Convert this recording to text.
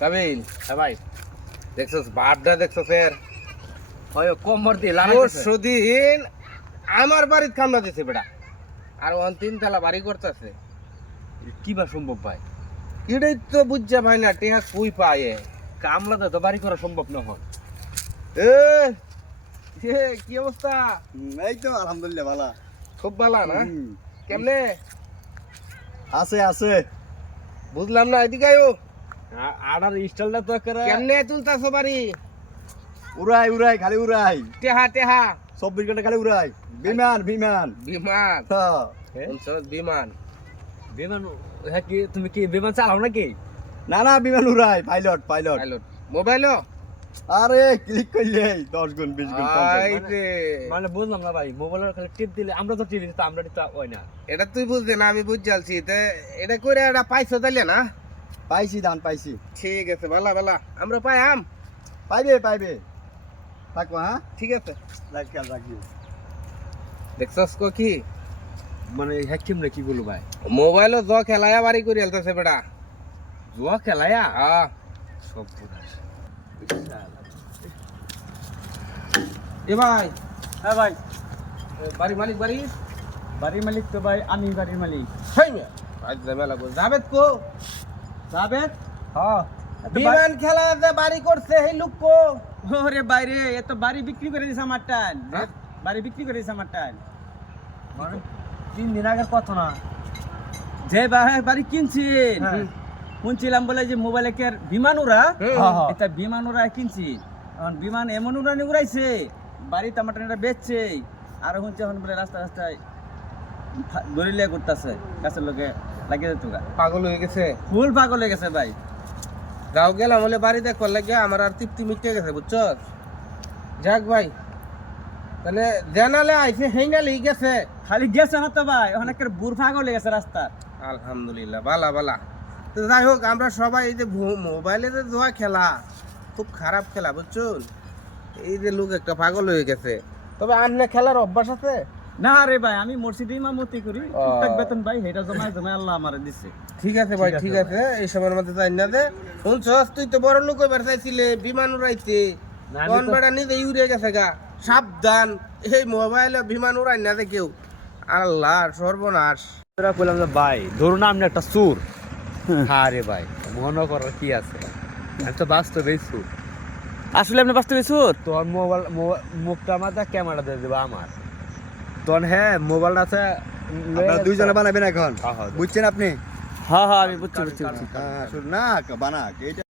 কাবিল হ্যাঁ ভাই। দেখছস বাড্ডা দেখছস এর। ওই কোমর দিয়ে পরশু দিন আমার বাড়ির কামনা দিছে বেটা। আর ওখান তিন তালা বাড়ি করতেছে। কি বা সম্ভব ভাই? এটাই তো বুঝছে ভাই না টেহা কুই পায়ে কামলাতে তো বাড়ি করা সম্ভব না হয়। এ এ, কি অবস্থা? এই তো আলহামদুলিল্লাহ ভালো। খুব ভালো না? কেমনে? আছে আছে। বুঝলাম না এদিকে আয়ো। আড়ার স্টাইলটা তো করে কেমনে তুলতাছো বাড়ি? উড়াই উড়াই খালি উড়াই। টেহা টেহা। চব্বিশ ঘণ্টা খালি উড়াই। বিমান বিমান। বিমান। হ্যাঁ। বিমান। বিমান হ্যাঁ কি তুমি কি বিমান চালাও নাকি? না না বিমান উড়াই পাইলট পাইলট পাইলট মোবাইলও? আরে ক্লিক করলে দশ গুণ বিশ গুণ মানে বুঝলাম না ভাই মোবাইলের খালি টিপ দিলে আমরা তো টিভি তো আমরা তো হয় না। এটা তুই বুঝতে না আমি বুঝালছি তে এটা করে এটা পাইছো তাইলে না? পাইছি দান পাইছি। ঠিক আছে ভালা ভালা আমরা পাই আম? পাইবে পাইবে। থাকব হ্যাঁ? ঠিক আছে। রাখ খেয়াল রাখবি দেখছস কো কি? মানে হ্যাঁ কেমনে কি বলব ভাই? মোবাইলও জ খেলায়া বাড়ি করে আলতেছে বেটা। জুয়া খেলায়া? হ্যাঁ। সব বুঝাস এ ভাই হ্যাঁ ভাই। বাড়ি মালিক বাড়ি? বাড়ির মালিক তো ভাই আমি বাড়ির মালিক। যাবে লাগো যাবেত কো? যাবেন হ্যাঁ। বিমান খেলাতে বাড়ি করছে এই লোক কো? ওরে বাইরে এ তো বাড়ি বিক্রি করে দিছে আমার টান। হ্যাঁ? বাড়ি বিক্রি করে দিছে আমার টান। মানে তিন দিন আগের কথা না? যে বাড়ি কিনছেন হ্যাঁ। শুনছিলাম বলে যে মোবাইলে কে বিমান উড়া। হ্যাঁ। এটা বিমান উড়া কিনছি। এখন বিমান এমন উড়ানি উড়াইছে বাড়িতে আমার টানটা বেচছে। আর শুনছে এখন বলে রাস্তা রাস্তায় দরিলে করতেছে গাছের লোকে। পাগল হয়ে গেছে? ফুল পাগল হয়ে গেছে ভাই। যাও গেলাম বলে বাড়ি দেখো লাগে আমার আর তৃপ্তি মিটে গেছে বুঝছ? যাক ভাই তাহলে জানালে আইছে হেইনালেই গেছে। খালি গেছে না তো ভাই বুড় পাগল হয়ে গেছে রাস্তা। আলহামদুলিল্লাহ বালা বালা। তো যাই হোক আমরা সবাই এই যে মোবাইলে যে জোয়া খেলা খুব খারাপ খেলা বুঝছুন? এই যে লোক একটা পাগল হয়ে গেছে। তবে আন্নে খেলার অভ্যাস আছে? না রে ভাই আমি মসজিদে ইমামতি করি। ও। টুকটাক বেতন ভাই এটা জমায় জমায় আল্লাহ আমার দিচ্ছে ঠিক আছে ভাই ঠিক আছে এই সময়ের মধ্যে যাই না দে। শুনছস তুই তো বড় লোক এবার চাইছিলে বিমান উড়াইতে। কোন বেড়া নিজে উড়ে গেছে গা। সাবধান এই মোবাইলে বিমান উড়াই না দে কেউ। আল্লাহ সর্বনাশ। তোরা বললাম যে ভাই ধরুন আপনি একটা সুর হ্যাঁ রে ভাই মনে করার কি আছে। আমি তো বাস্তবেই সুর আসলে আপনি বাস্তবে সুর তোর মোবাইল মুখটা মাথা ক্যামেরা দিয়ে দেবো আমার। তোর হ্যাঁ মোবাইল আছে। আপনারা দুইজনে বানাবেন এখন? হ্যাঁ, হ্যাঁ। বুঝছেন আপনি? হ্যাঁ হ্যাঁ আমি বুঝছি বুঝছি বুঝছি। হ্যাঁ, শুন না বানা এইটা